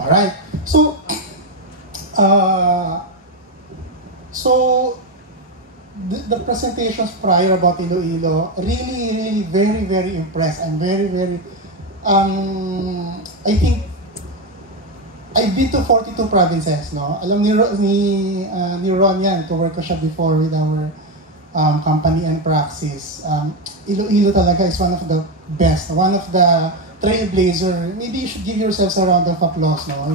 Alright. So, the presentations prior about Iloilo really very impressed. I'm very I think I've been to 42 provinces, no? Alam ni Ron yan, to-work ko siya before with our company and Praxis. Iloilo talaga is one of the best, one of the trailblazer. Maybe you should give yourselves a round of applause, no?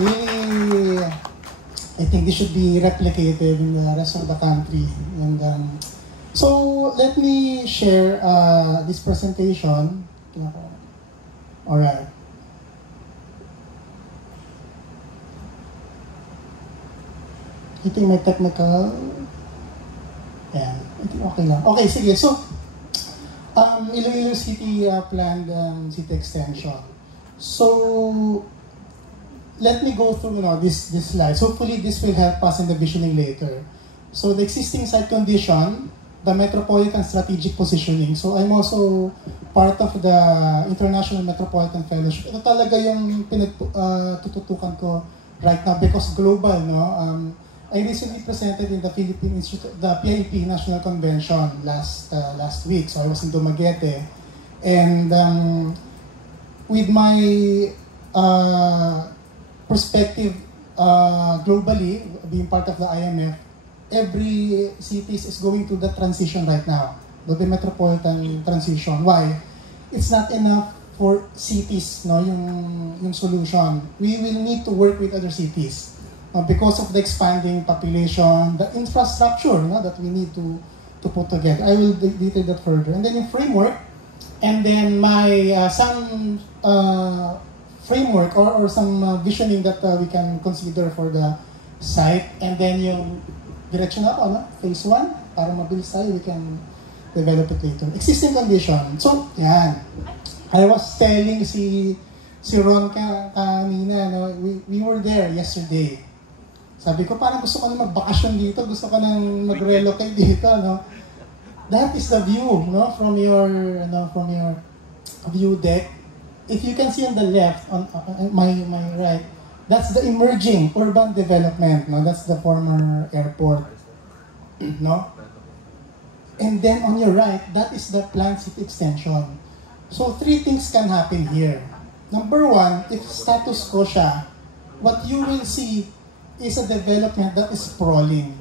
Really, I think this should be replicated in the rest of the country. And so let me share this presentation. All right. I think my technical. Yeah, I think okay lang. Okay, sige. So, Iloilo City planned city extension. So, let me go through this slide. Hopefully, this will help us in the visioning later. So, the existing site condition, the metropolitan strategic positioning. So, I'm also part of the International Metropolitan Fellowship. Ito talaga yung pinagtututukan ko right now because global, no? I recently presented in the Philippine Institute, the PIP National Convention last week. So I was in Dumaguete, and with my perspective globally, being part of the IMF, every city is going through the transition right now, the metropolitan transition. Why? It's not enough for cities, no, yung solution. We will need to work with other cities. Because of the expanding population, the infrastructure that we need to put together. I will detail that further. And then in framework, and then my some framework or some visioning that we can consider for the site. And then yung direction ako, phase 1, para mabilis tayo, we can develop it later. Existing condition. So, yan. I was telling si Ron kanina, we were there yesterday. Sabi ko, parang gusto ko na magbakasyon dito, gusto ko nang mag-relocate dito, no? That is the view, no, from your view deck. If you can see on the left, on my right, that's the emerging urban development, no? That's the former airport, no? And then on your right, that is the planned city extension. So 3 things can happen here. Number 1, if status quo siya, what you will see is a development that is sprawling.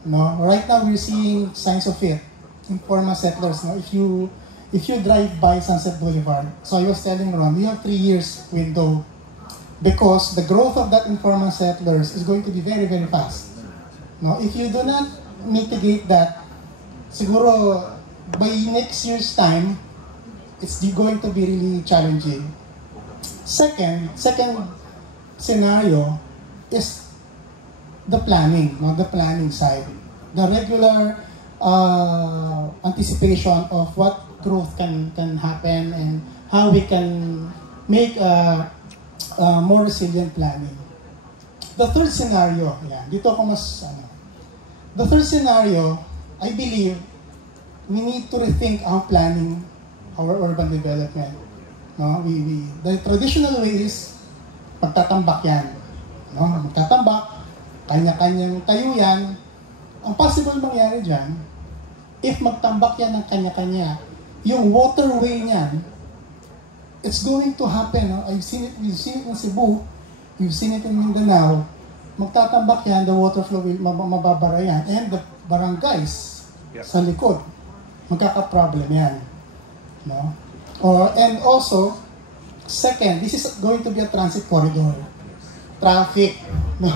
No? Right now, we're seeing signs of it. Informal settlers. No? If you drive by Sunset Boulevard, so I was telling Ron, we have 3 years window because the growth of that informal settlers is going to be very fast. No? If you do not mitigate that, siguro by next year's time, it's going to be really challenging. Second scenario is the planning, the planning side. The regular anticipation of what growth can happen and how we can make more resilient planning. The third scenario, dito ako mas The third scenario, I believe we need to rethink our planning, our urban development. No, the traditional way is pagtatambak yan. No, magtatambak, kanya-kanyang tayo yan. Ang possible mangyari dyan, if magtambak yan ng kanya-kanya, yung waterway niyan, it's going to happen. No? We've seen it in Cebu, we've seen it in Mindanao. Magtatambak yan, the water flow will mababara yan. And the barangays sa likod, magkaka-problem yan. No? And also, second, this is going to be a transit corridor. Traffic. No?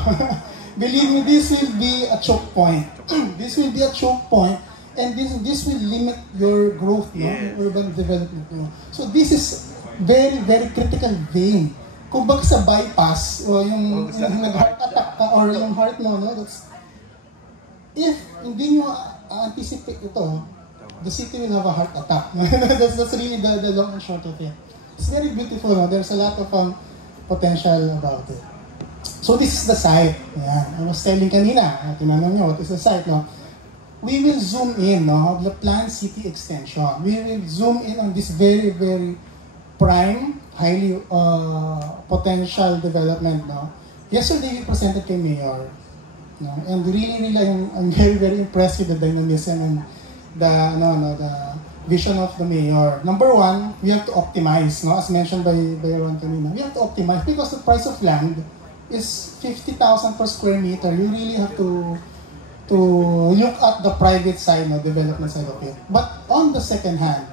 Believe me, this will be a choke point. This will be a choke point, and this will limit your growth, urban development. So this is very critical vein. Kung baga sa bypass, o yung nag-heart attack ka, or yung heart mo, that's, if hindi nyo anticipate ito, the city will have a heart attack. That's really the long and short of it. It's very beautiful. There's a lot of potential about it. So this is the site. I was telling kanina, tinanong nyo, what is the site? No? We will zoom in, the planned city extension. We will zoom in on this very prime highly potential development, no? Yesterday, we presented kay Mayor, no? And really, I'm very, very impressed with the dynamism and the vision of the Mayor. Number one, we have to optimize, no? As mentioned by Ron kanina. We have to optimize because the price of land is 50,000 per square meter. You really have to look at the private side, no, development side of it. But on the second hand,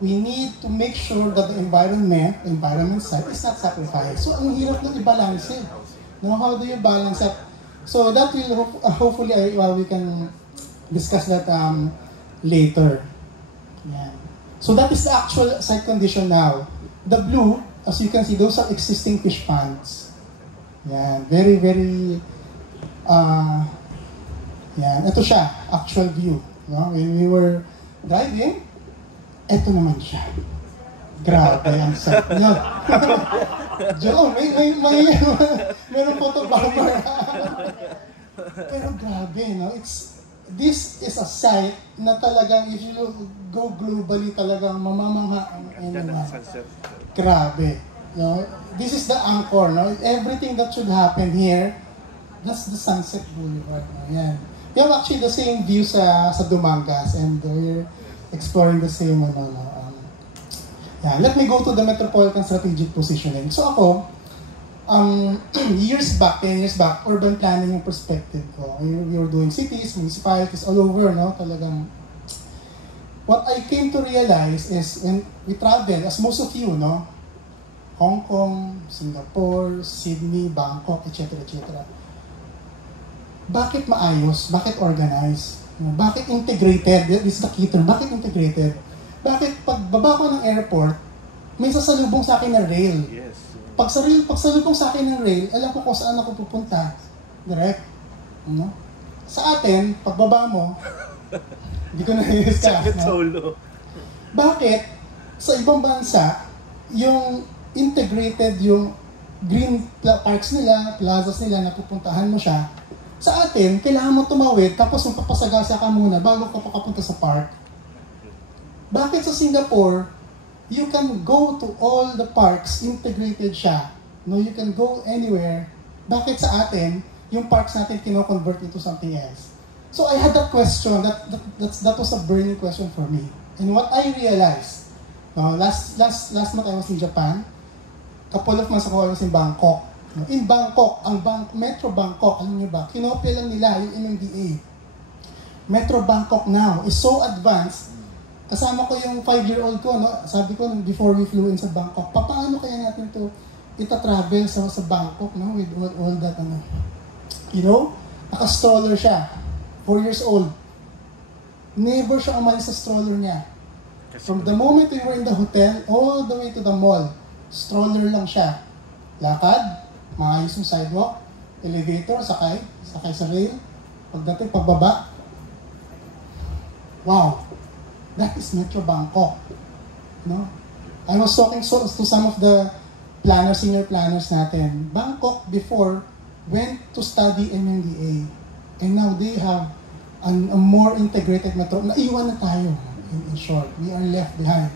we need to make sure that the environment side is not sacrificed. So, ang hirap na i-balance it. No, how do you balance that? So, that will hopefully we can discuss that later. Yeah. So, that is the actual site condition now. The blue, as you can see, those are existing fish ponds. Yeah, very, very, yeah, ito siya, actual view. No? When we were driving, ito naman siya. Grabe, ang sarap yun. Joe, meron photographer. Pero grabe, no? This is a site na talagang, if you go globally, talagang mamamangha ang anyone. Grabe. No? This is the anchor, no? Everything that should happen here, that's the Sunset Boulevard. No? Yan. You have actually the same view sa Dumangas, and we're exploring the same yeah, let me go to the metropolitan strategic positioning. So ako, 10 years back, urban planning yung perspective ko. We were doing cities, municipalities all over, no? Talagang, what I came to realize is when we travel, as most of you, no? Hong Kong, Singapore, Sydney, Bangkok, etc., etc. Bakit maayos? Bakit organized? Bakit integrated? This is the key term. Bakit integrated? Bakit pagbaba ko ng airport, may sasalubong sa akin na rail? Yes. Pagsalubong sa akin ng rail, alam ko kung saan ako pupunta. Direct. No? Sa atin, pagbaba mo, hindi ko na-discuss. No? Bakit sa ibang bansa, yung integrated, yung green parks nila, plazas nila, napupuntahan mo siya, sa atin, kailangan mo tumawid, tapos magpapasagasa ka muna bago ka pakapunta sa park. Bakit sa Singapore, you can go to all the parks, integrated siya. No, you can go anywhere. Bakit sa atin, yung parks natin kino-convert into something else? So I had that question, that was a burning question for me. And what I realized, last month I was in Japan, couple of months ago I was in Bangkok. In Bangkok, Metro Bangkok, alam niyo ba, kinopya lang nila yung MMDA. Metro Bangkok now is so advanced. Kasama ko yung 5-year-old ko, no? Sabi ko, before we flew in sa Bangkok, paano kaya natin to ita-travel sa Bangkok, no? With all that, You know, naka-stroller siya, 4 years old. Never siya umalis sa stroller niya. From the moment we were in the hotel, all the way to the mall, stroller lang siya. Lakad, maayos yung sidewalk, elevator, sakay sa rail, pagdating, pagbaba. Wow! That is Metro Bangkok. No? I was talking to some of the planners, senior planners natin. Bangkok before went to study MMDA. And now they have a more integrated metro. Naiwan na tayo, in short. We are left behind.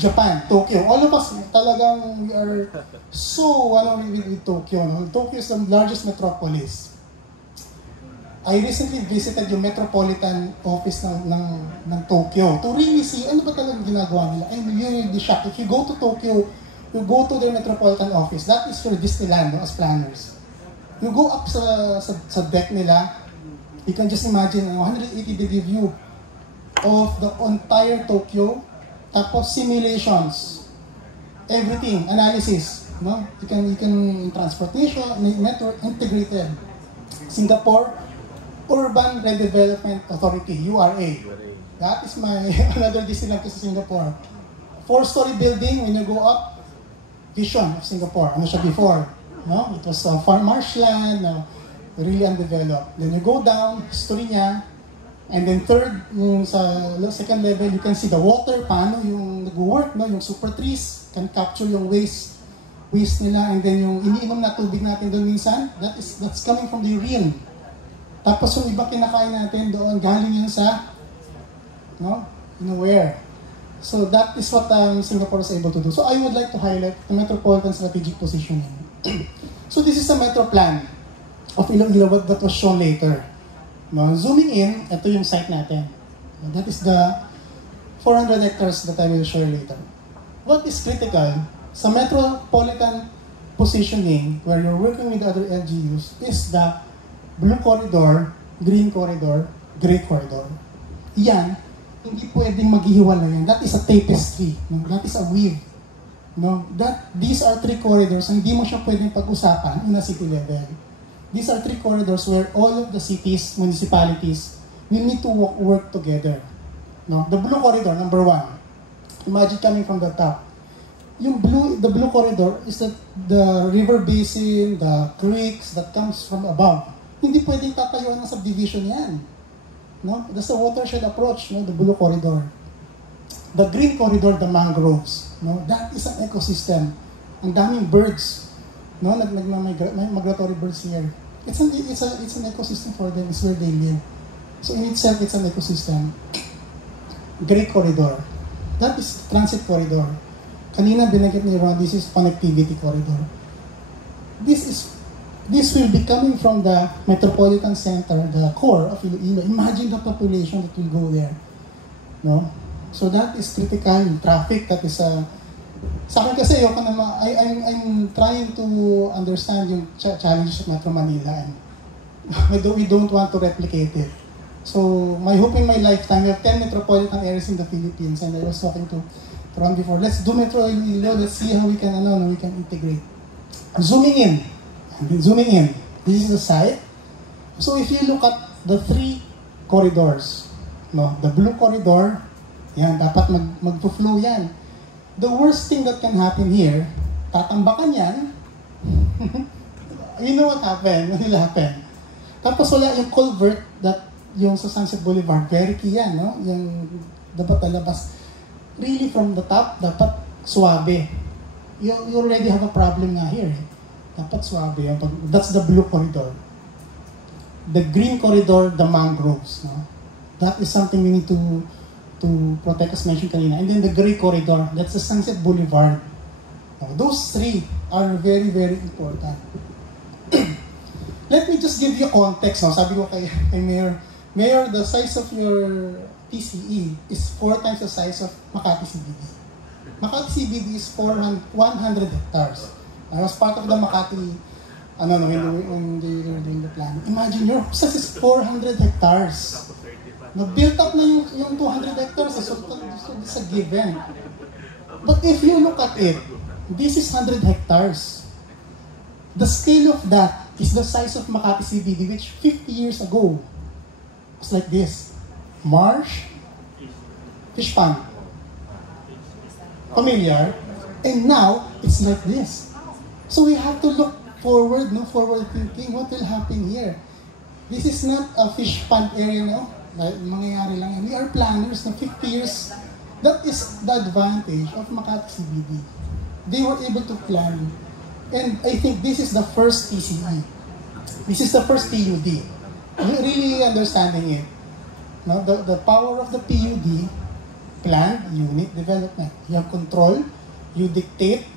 Japan, Tokyo. All of us, talagang we are so with Tokyo. No? Tokyo is the largest metropolis. I recently visited yung Metropolitan Office ng Tokyo to really see ano ba talagang ginagawa nila. I'm really shocked. If you go to Tokyo, you go to their Metropolitan Office. That is your Disneyland, no, as planners. You go up sa deck nila, you can just imagine a 180-degree view of the entire Tokyo, tapos simulations, everything, analysis, no? You can transportation, network integrated. Singapore Urban Redevelopment Authority, URA. That is my another Disneyland sa Singapore. 4-story building, when you go up, vision of Singapore. Ano siya before? No? It was farm marshland, really undeveloped. Then you go down, history niya, and then third, yung sa second level, you can see the water, paano yung nag-work, no? Yung super trees, can capture yung waste nila, and then yung iniinom na tubig natin doon minsan, that's coming from the urine. Tapos yung iba kinakain natin doon, galing yun sa, no? Nowhere. So that is what Singapore is able to do. So I would like to highlight the metropolitan strategic positioning. So this is the metro plan of Iloilo that was shown later. No, zooming in, ito yung site natin. That is the 400 hectares that I will show you later. What is critical sa metropolitan positioning where you're working with other LGUs is the blue corridor, green corridor, gray corridor. Yan, hindi pwedeng maghihiwalay yan. That is a tapestry. No? That is a weave. No? These are three corridors na hindi mo siya pwedeng pag-usapan in a city level. These are three corridors where all of the cities, municipalities, will need to work together. No? The blue corridor, number one. Imagine coming from the top. The blue corridor is the river basin, the creeks that comes from above. Hindi pwedeng tatayuan ng subdivision yan. No? That's the watershed approach, no? The blue corridor. The green corridor, the mangroves. No? That is an ecosystem. Ang daming birds. No? May migratory birds here. It's an ecosystem for them. It's where they live. So in itself, it's an ecosystem. Gray corridor. That is transit corridor. Kanina binanggit ni Ron, this is connectivity corridor. This will be coming from the metropolitan center, the core of Iloilo. Imagine the population that will go there. No? So that is critical. Traffic, that is sa akin kasi, I'm trying to understand yung challenges of Metro Manila. And we don't want to replicate it. So my hope in my lifetime, we have 10 metropolitan areas in the Philippines, and I was talking to Ron before, let's do Metro Iloilo, let's see how we can integrate. Zooming in. This is the site. So if you look at the three corridors, no, the blue corridor, yan, dapat mag-flow yan. The worst thing that can happen here, tatambakan yan, you know what happened? What will happen? Tapos wala yung culvert that yung sa Sunset Boulevard, very key yan, no? Yung dapat talabas. Really from the top, dapat suwabe. You already have a problem nga here. Dapat suwabe. That's the blue corridor. The green corridor, the mangroves. No? That is something we need to protect, as mentioned kanina. And then the gray corridor, that's the Sunset Boulevard. Now, those three are very, very important. Let me just give you context. No? Sabi ko kay Mayor, the size of your TCE is 4 times the size of Makati CBD. Makati CBD is 100 hectares. I was part of the Makati, when they were doing the plan. Imagine, your process is 400 hectares. Na-built up na yung 200 hectares, so it's a given. But if you look at it, this is 100 hectares. The scale of that is the size of Makati CBD, which 50 years ago was like this. Marsh, fish pond. Familiar? And now, it's like this. So we have to look forward, forward thinking, what will happen here? This is not a fish pond area, no? Mangyayari lang yan. We are planners na 50 years. That is the advantage of Makati CBD. They were able to plan. And I think this is the first TCE. This is the first PUD. You're really understanding it. No? The power of the PUD, planned unit development. You have control, you dictate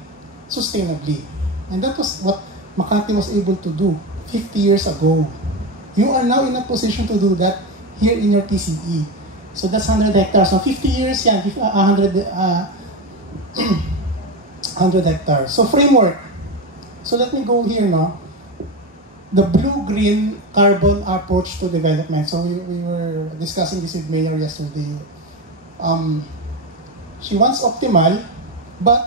sustainably. And that was what Makati was able to do 50 years ago. You are now in a position to do that here in your TCE. So that's 100 hectares. Now 50 years, yan, 100 hectares. So framework. So let me go here now. The blue-green carbon approach to development. So we were discussing this with Mayor yesterday. She wants optimal, but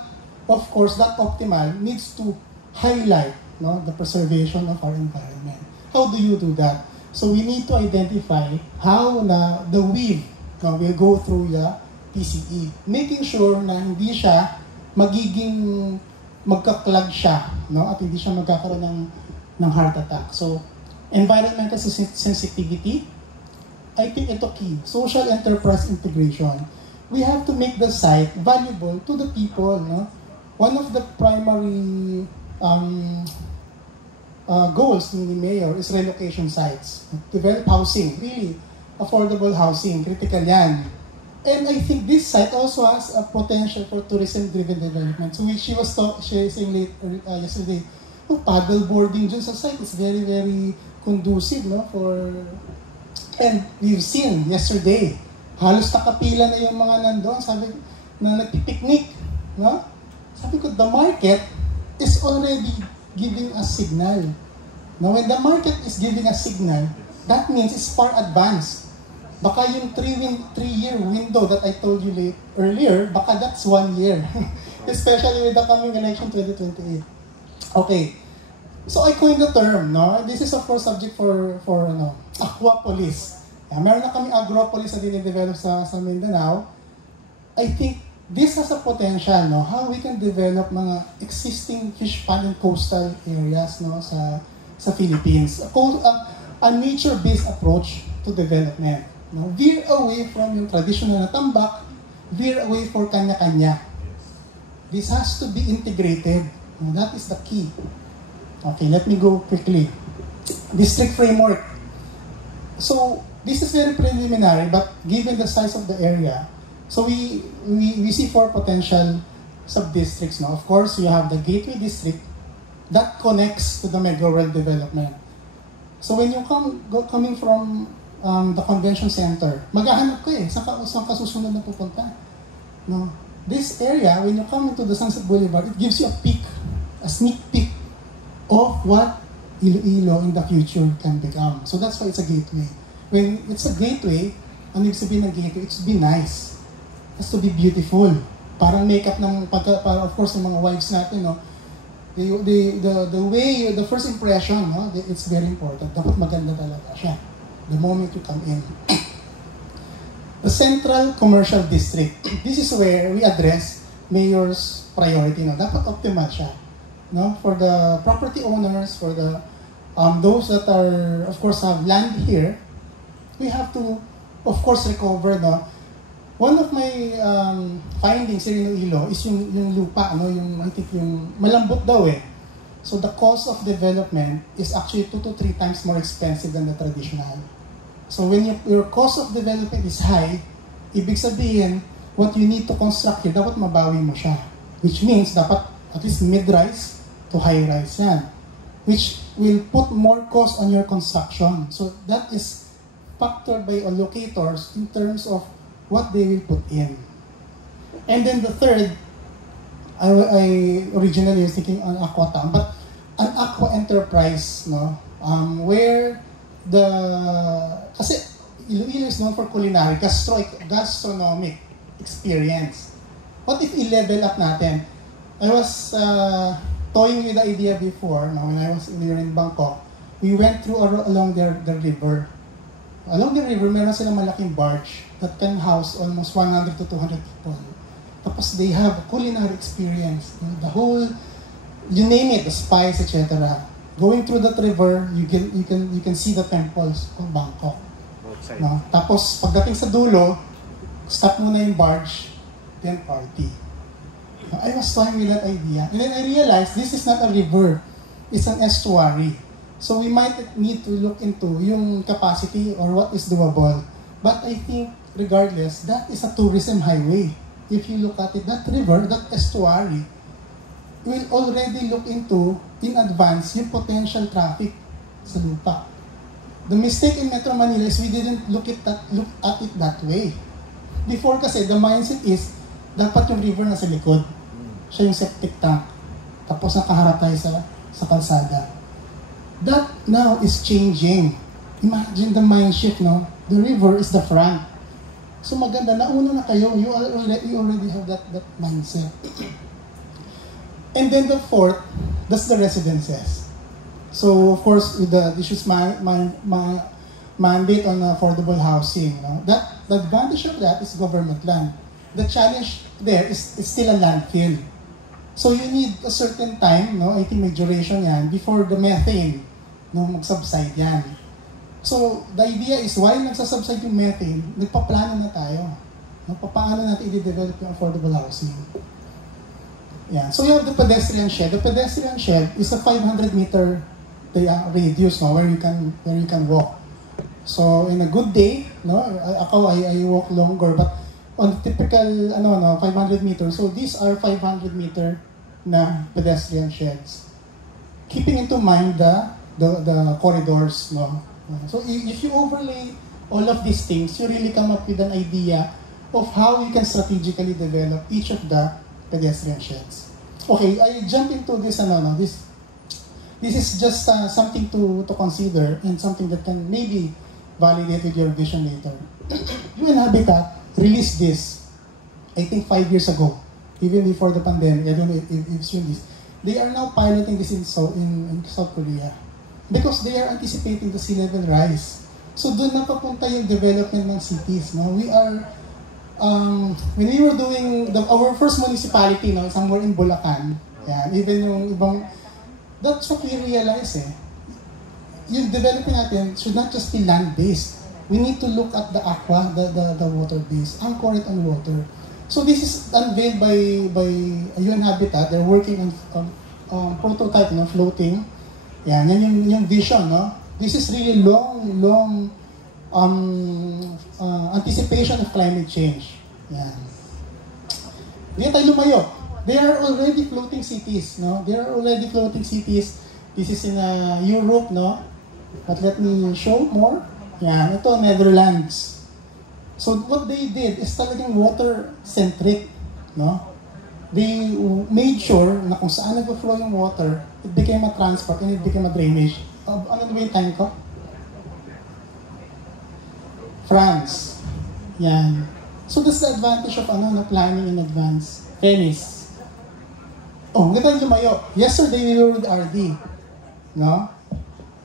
of course that optimal needs to highlight the preservation of our environment. How do you do that? So we need to identify how the weave will go through the PCE. Making sure na hindi siya magka-clog siya, at hindi siya magkakaroon ng heart attack. So, environmental sensitivity, I think ito key. Social enterprise integration. We have to make the site valuable to the people. One of the primary goals ni Mayor is relocation sites. Develop housing, really affordable housing, critical yan. And I think this site also has a potential for tourism-driven development. So she was saying late, yesterday, oh, paddle boarding dun sa site is very, very conducive, no? And we've seen yesterday, halos nakapila na yung mga nandoon, sabi na nagpipiknik, no? Sabi ko, the market is already giving a signal. Now, when the market is giving a signal, that means it's far advanced. Baka yung 3-year window that I told you earlier, baka that's 1 year. Especially with the coming election 2028. Okay. So I coined the term, no? This is of course subject for aquapolis. Meron na kami agropolis na dinidevelop sa Mindanao. I think this has a potential, no? How we can develop mga existing fish pond and coastal areas, no? Sa Philippines. A nature-based approach to development. No? Veer away from yung traditional na tambak, veer away for kanya-kanya. This has to be integrated. That is the key. Okay, let me go quickly. District framework. So, this is very preliminary, but given the size of the area, so we see 4 potential sub-districts. No? Of course, you have the Gateway District that connects to the Mega World development. So when you coming from the convention center, maghahanap ko saan ka susunod na pupunta. No? This area, when you come into the Sunset Boulevard, it gives you a sneak peek of what Iloilo in the future can become. So that's why it's a gateway. When it's a gateway, ano ibig sabihin ng gateway? It's to be nice. It has to be beautiful. Parang makeup ng, of course, ng mga wives natin, no? The way, the first impression, no? It's very important. Dapat maganda talaga siya. The moment you come in. The Central Commercial District. This is where we address mayor's priority. No? Dapat optimal siya. No? For the property owners, for the those that are, of course, have land here, we have to, of course, recover. No? One of my findings here in Iloilo is yung lupa. No? I think yung malambot daw eh. So the cost of development is actually 2 to 3 times more expensive than the traditional. So when your cost of development is high, ibig sabihin, what you need to construct here, dapat mabawi mo siya. Which means, dapat at least mid-rise to high-rise yan. Which will put more cost on your construction. So that is factored by allocators in terms of what they will put in. And then the third, I originally was thinking on aqua town, but an aqua enterprise, no, where kasi Iloilo is known for culinary, gastronomic experience. What if i-level up natin? I was toying with the idea before, no, when we were in Bangkok. We went through along the river. Along the river, meron silang malaking barge that can house almost 100 to 200 people. Tapos they have a culinary experience. The whole, you name it, the spice, etc. Going through that river, you can see the temples of Bangkok. No? Tapos pagdating sa dulo, stop muna yung barge, then party. I was toying with that idea. And then I realized this is not a river, it's an estuary. So we might need to look into yung capacity or what is doable. But I think regardless, that is a tourism highway. If you look at it, that river, that estuary, will already look into, in advance, yung potential traffic sa lupa. The mistake in Metro Manila is we didn't look at it that way. Before kasi, the mindset is, dapat yung river nasa likod. Siya yung septic tank. Tapos nakaharap tayo sa kalsada. That now is changing. Imagine the mind shift, no? The river is the front. So maganda, nauna na kayo, you already have that mindset. And then the fourth, that's the residences. So of course, with the issues mandate on affordable housing, no? The advantage of that is government land. The challenge there is still a landfill. So you need a certain time, no? I think may duration yan, before the methane, no, mag-subside yan. So, the idea is, while nagsasubside yung methane, nagpaplano na tayo. No? Paano natin i-develop yung affordable housing. Yeah. So, you have the pedestrian shed. The pedestrian shed is a 500-meter radius, no, where you can walk. So, in a good day, no, I walk longer, but on typical 500 meters. So these are 500 meter na pedestrian sheds. Keeping into mind the corridors, no. So if you overlay all of these things, you really come up with an idea of how you can strategically develop each of the pedestrian sheds. Okay, I jump into this this is just something to consider and something that can maybe validate with your vision later. UN Habitat released this, I think 5 years ago, even before the pandemic. I don't know if you've seen this. They are now piloting this in South Korea because they are anticipating the sea level rise. So doon na papunta yung development ng cities. No? We are, when we were doing our first municipality, no, somewhere in Bulacan, yeah, even yung ibang, that's what we realize. Yung development natin should not just be land-based. We need to look at the aqua, the water-based, anchor it on water. So this is unveiled by UN Habitat. They're working on prototype, no, floating. Yan yung vision, no. This is really long anticipation of climate change. Yan. Hindi tayo lumayo. There are already floating cities, no. There are already floating cities. This is in Europe, no. But let me show more. Yan, ito Netherlands. So what they did is talagang water-centric, no? They made sure na kung saan nag-flow yung water, it became a transport and it became a drainage. Ano ba yung time ko? France. Yan. So that's the advantage of planning in advance. Venice. Oh, ngayong lumayo. Yesterday we were with RD. No?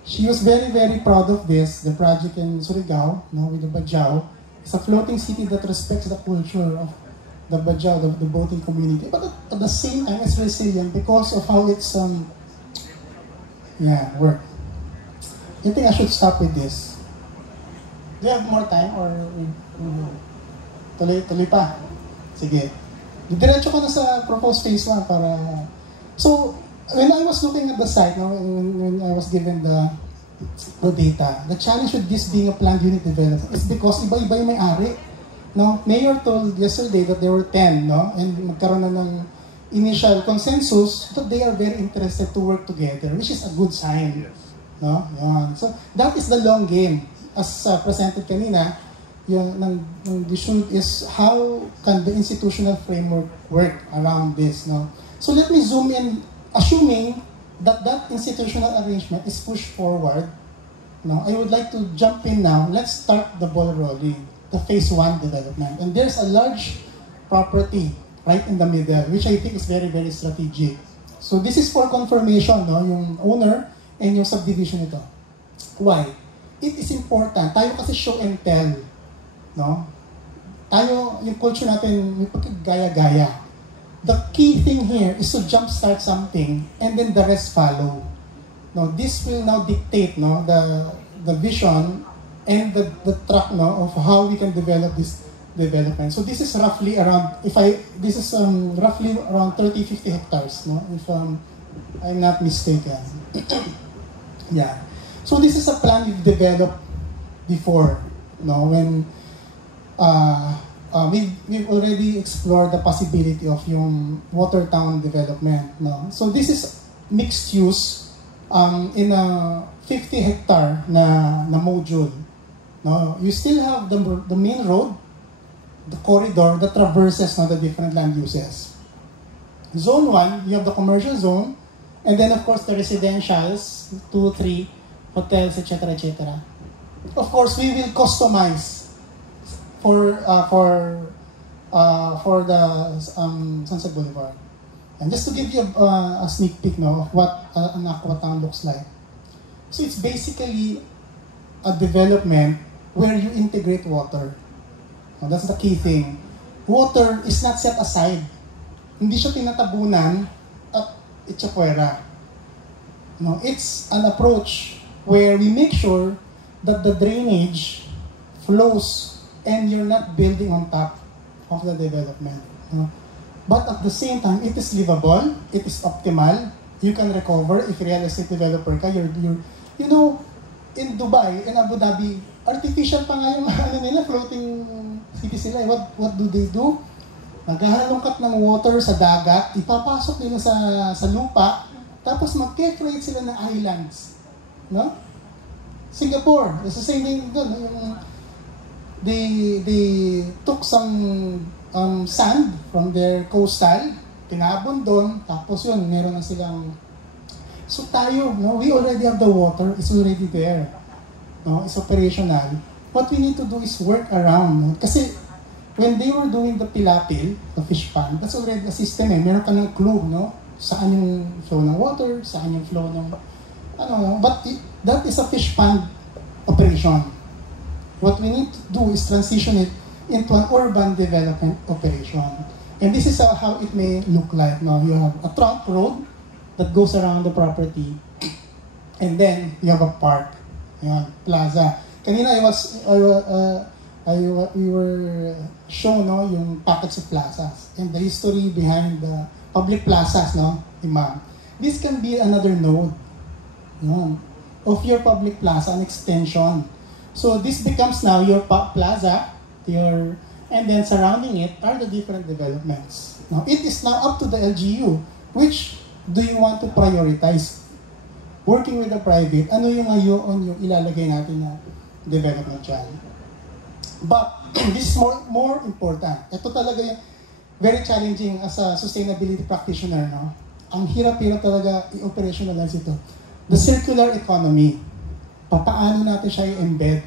She was very, very proud of this, the project in Surigao, no, with the Bajau. It's a floating city that respects the culture of the Bajau, the boating community. But at the same time, it's resilient because of how it's, work. I think I should stop with this. Do you have more time or tuloy pa? Sige. Diretso ko na sa proposed phase 1 para... So, when I was looking at the site, no, when I was given the data, the challenge with this being a planned unit development is because iba-iba yung may-ari. No? Mayor told yesterday that there were 10, no? And magkaroon na ng initial consensus that they are very interested to work together, which is a good sign. No? Yan. So, that is the long game. As presented kanina, yung issue is how can the institutional framework work around this. No? So, let me zoom in. Assuming that institutional arrangement is pushed forward, no, I would like to jump in now. Let's start the ball rolling, the phase 1 development. And there's a large property right in the middle, which I think is very, very strategic. So this is for confirmation, no, yung owner and yung subdivision ito. Why? It is important. Tayo kasi show and tell. No? Tayo, yung culture natin, may pagkagaya-gaya. The key thing here is to jumpstart something and then the rest follow. Now, this will now dictate, no, the vision and the track, no, of how we can develop this development. So this is roughly around, roughly around 30-50 hectares, no, if I'm not mistaken. Yeah. So this is a plan we've developed before, no, when we've already explored the possibility of yung water town development, no. So this is mixed use in a 50 hectare na module, no. You still have the main road, the corridor that traverses, no, the different land uses. Zone 1, you have the commercial zone, and then of course the residentials, 2, 3, hotels, etc., etc. Of course, we will customize for the Sunset Boulevard. And just to give you a sneak peek, no, of what an aqua town looks like. So it's basically a development where you integrate water. Now, that's the key thing. Water is not set aside. Hindi siya tinatabunan at itsapuera. No, it's an approach where we make sure that the drainage flows and you're not building on top of the development. But at the same time, it is livable, it is optimal, you can recover if real estate developer ka. You know, in Dubai, in Abu Dhabi, artificial pa nga yung ano nila, floating city sila. What do they do? Maghahalongkat ng water sa dagat, ipapasok nila sa lupa, tapos mag-create sila ng islands. No? Singapore, it's the same thing doon. They took some sand from their coastal, pinabon doon, tapos yun, meron na silang... So tayo, no? We already have the water, it's already there. No? It's operational. What we need to do is work around. No? Kasi when they were doing the pilapil, the fish pond, that's already a system eh. Meron ka ng clue, no? Saan yung flow ng water, saan yung flow ng... but that is a fish pond operation. What we need to do is transition it into an urban development operation. And this is how it may look like. Now, you have a trunk road that goes around the property. And then, you have a park. Ayan, plaza. Kanina, we were shown yung packets of plazas and the history behind the public plazas, no, Imam. This can be another node of your public plaza, an extension. So this becomes now your plaza, and then surrounding it are the different developments. Now it is now up to the LGU. Which do you want to prioritize? Working with the private, ano yung ngayon yung ilalagay natin na development dyan? But this is more important. Ito talaga yung very challenging as a sustainability practitioner, no? Ang hirap-hirap talaga i-operationalize ito. The circular economy. Papaano natin siya i-embed?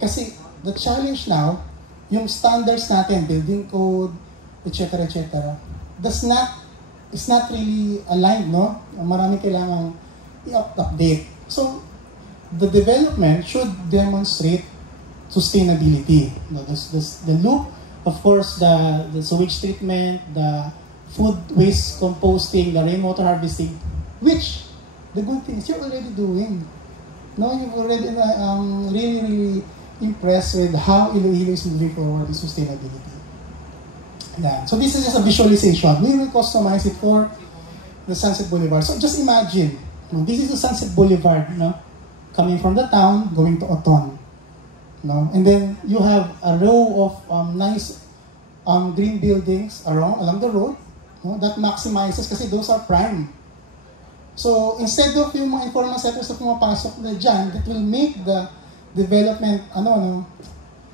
Kasi the challenge now, yung standards natin, building code, etc., etc., is not really aligned, no? Marami kailangang i-update. So, the development should demonstrate sustainability. The loop, of course, the sewage treatment, the food waste composting, the rainwater harvesting, which the good things you're already doing. No, you've already really impressed with how Iloilo is moving forward in sustainability. Yeah. So this is just a visualization. We will customize it for the Sunset Boulevard. So just imagine, this is the Sunset Boulevard, coming from the town, going to Oton. And then you have a row of nice green buildings along the road, that maximizes kasi those are prime. So instead of yung mga informal settlers na pumapasok na dyan, that will make the development,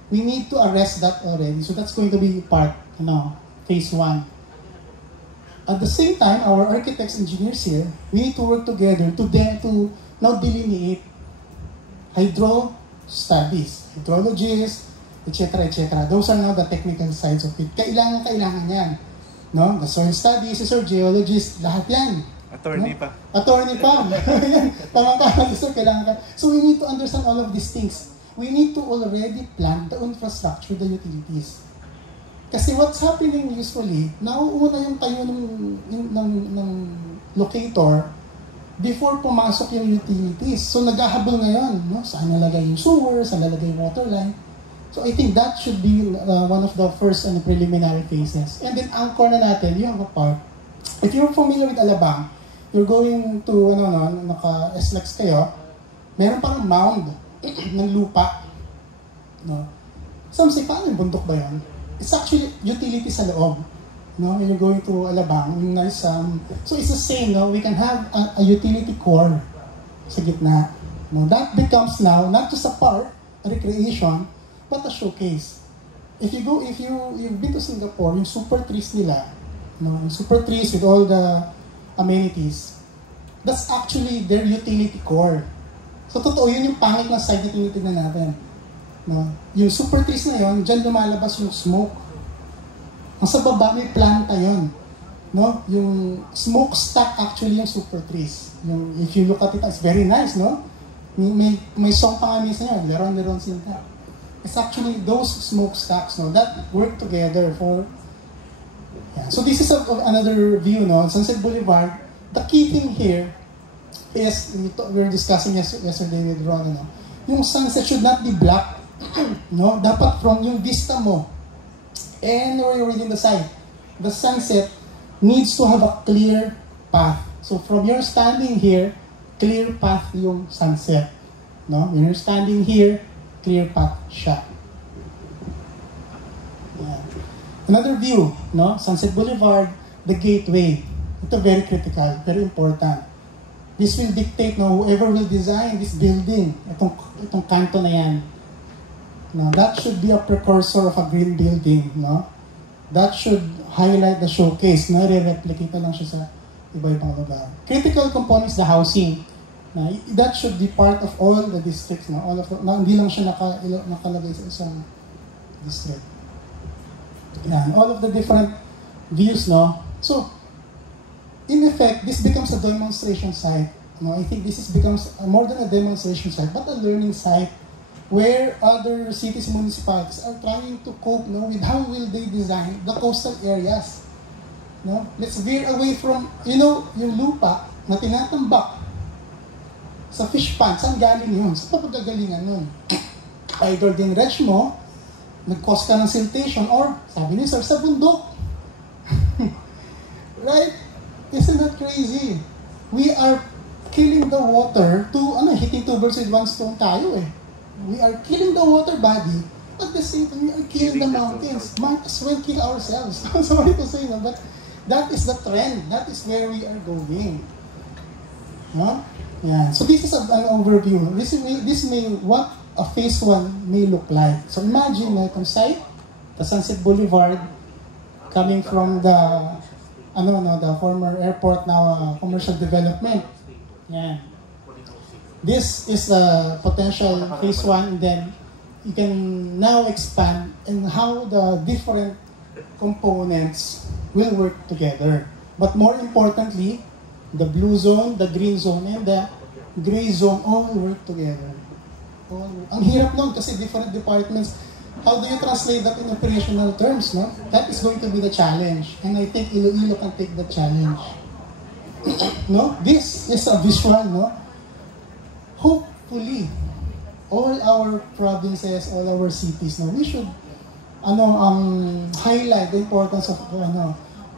we need to arrest that already. So that's going to be part, phase 1. At the same time, our architects, engineers here, we need to work together to now delineate hydro studies, hydrologists, etc., etc. Those are now the technical sides of it. Kailangan yan. No? The soil studies, the geologist, lahat yan. Attorney pa. Attorney pa. Tamang-tama, sir, kailangan ka. So we need to understand all of these things. We need to already plan the infrastructure, the utilities. Kasi what's happening usually, nauuna yung tayo ng locator before pumasok yung utilities. So naghahabol ngayon, saan nalagay yung sewer, saan nalagay yung water line. So I think that should be one of the first and preliminary phases. And then anchor na natin, you have a part. If you're familiar with Alabang, you're going to, naka-SLEX kayo, meron parang mound ng lupa. Some say, paano yung bundok ba yan? It's actually utility sa loob. When you're going to Alabang, yung nice, so it's the same, we can have a utility core sa gitna. That becomes now, not just a park, a recreation, but a showcase. If you've been to Singapore, yung super trees nila, yung super trees with all the amenities, that's actually their utility core. So totoo, yun yung pangit na side na tinitignan natin. Yung super trees na yun, dyan lumalabas yung smoke. Ang sa baba, may planta yun. Yung smokestack actually yung super trees. If you look at it, it's very nice, May song pa nga minsan yun, Leron Sinta. It's actually those smokestacks, that work together for... Yeah. So this is another view, Sunset Boulevard. The key thing here is, we were discussing yesterday with Ron, yung sunset should not be black. Dapat from yung vista mo, anywhere you're within the site, the sunset needs to have a clear path. So from your standing here, clear path yung sunset. When you're standing here, clear path siya. Yeah. Another view, no? Sunset Boulevard, the gateway. Ito very critical, very important. This will dictate, no, whoever will design this building, itong kanto na yan. No, that should be a precursor of a green building, no? That should highlight the showcase, no? Re-replicate na lang siya sa iba-ibang lugar. Critical components, the housing. Na, that should be part of all the districts, no? All of the, na, hindi lang siya nakalagay sa isang district. Yan, all of the different views, no? So, in effect, this becomes a demonstration site. No, I think this becomes more than a demonstration site, but a learning site where other cities, municipalities are trying to cope, no, with how will they design the coastal areas. No? Let's veer away from, you know, yung lupa na tinatambak sa fish pond. Saan galing yun? Saan pa pagkagalingan nun? Either dinretch mo, nag-cause ka ng siltation, or, sabi ni Sir, sa bundok. Right? Isn't that crazy? We are killing the water to, hitting two birds with one stone tayo eh. We are killing the water body, at the same time, we are killing the mountains. Might as well kill ourselves. I'm sorry to say, no, but that is the trend. That is where we are going. No? Yeah. So this is an overview. This may what a phase 1 may look like. So imagine na itong site, the Sunset Boulevard, coming from the the former airport, now commercial development. Yeah. This is a potential phase 1, and then you can now expand and how the different components will work together. But more importantly, the blue zone, the green zone, and the gray zone all work together. Ang hirap nun kasi different departments. How do you translate that in operational terms, no? That is going to be the challenge. And I think Iloilo can take the challenge. No? This is a visual, no? Hopefully, all our provinces, all our cities, no, we should highlight the importance of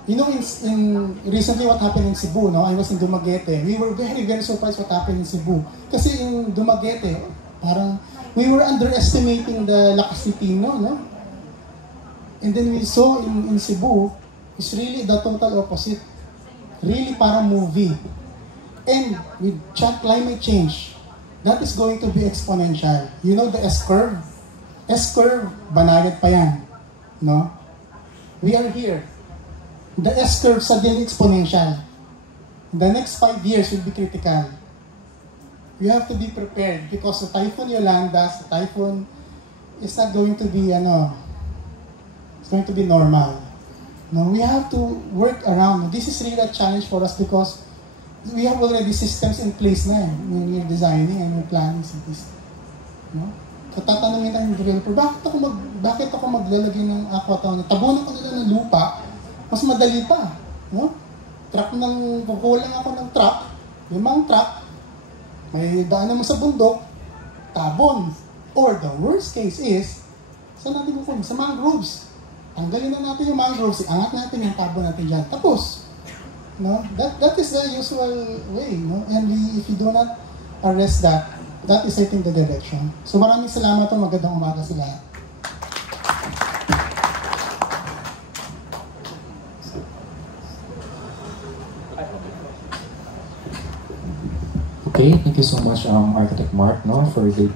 you know, in recently what happened in Cebu, no? I was in Dumaguete. We were very, very surprised what happened in Cebu. Kasi in Dumaguete, parang we were underestimating the lakas ni Tino, no? And then we saw in Cebu, it's really the total opposite. Really parang movie. And with climate change, that is going to be exponential. You know the S-curve? S-curve, banayad pa yan. No? We are here. The S-curve suddenly exponential. The next 5 years will be critical. You have to be prepared because the Typhoon Yolanda, the typhoon is not going to be, it's going to be normal. No, we have to work around. This is really a challenge for us because we have already systems in place na when we're designing and we're planning cities. No? So tatanungin tayo ng developer, bakit ako maglalagay ng aquatown? Tabunan ko nila ng lupa, mas madali pa. No? Kukulang ako ng truck, 5 truck, may daanan mo sa bundok, tabon. Or the worst case is, saan natin kukunin? Sa mangroves. Tanggalin na natin yung mangroves, angat natin yung tabon natin dyan. Tapos, no? That is the usual way, no? And if you do not arrest that, that is, I think, the direction. So maraming salamat po, magandang umaga sa lahat. Okay, thank you so much, Architect Mark, for the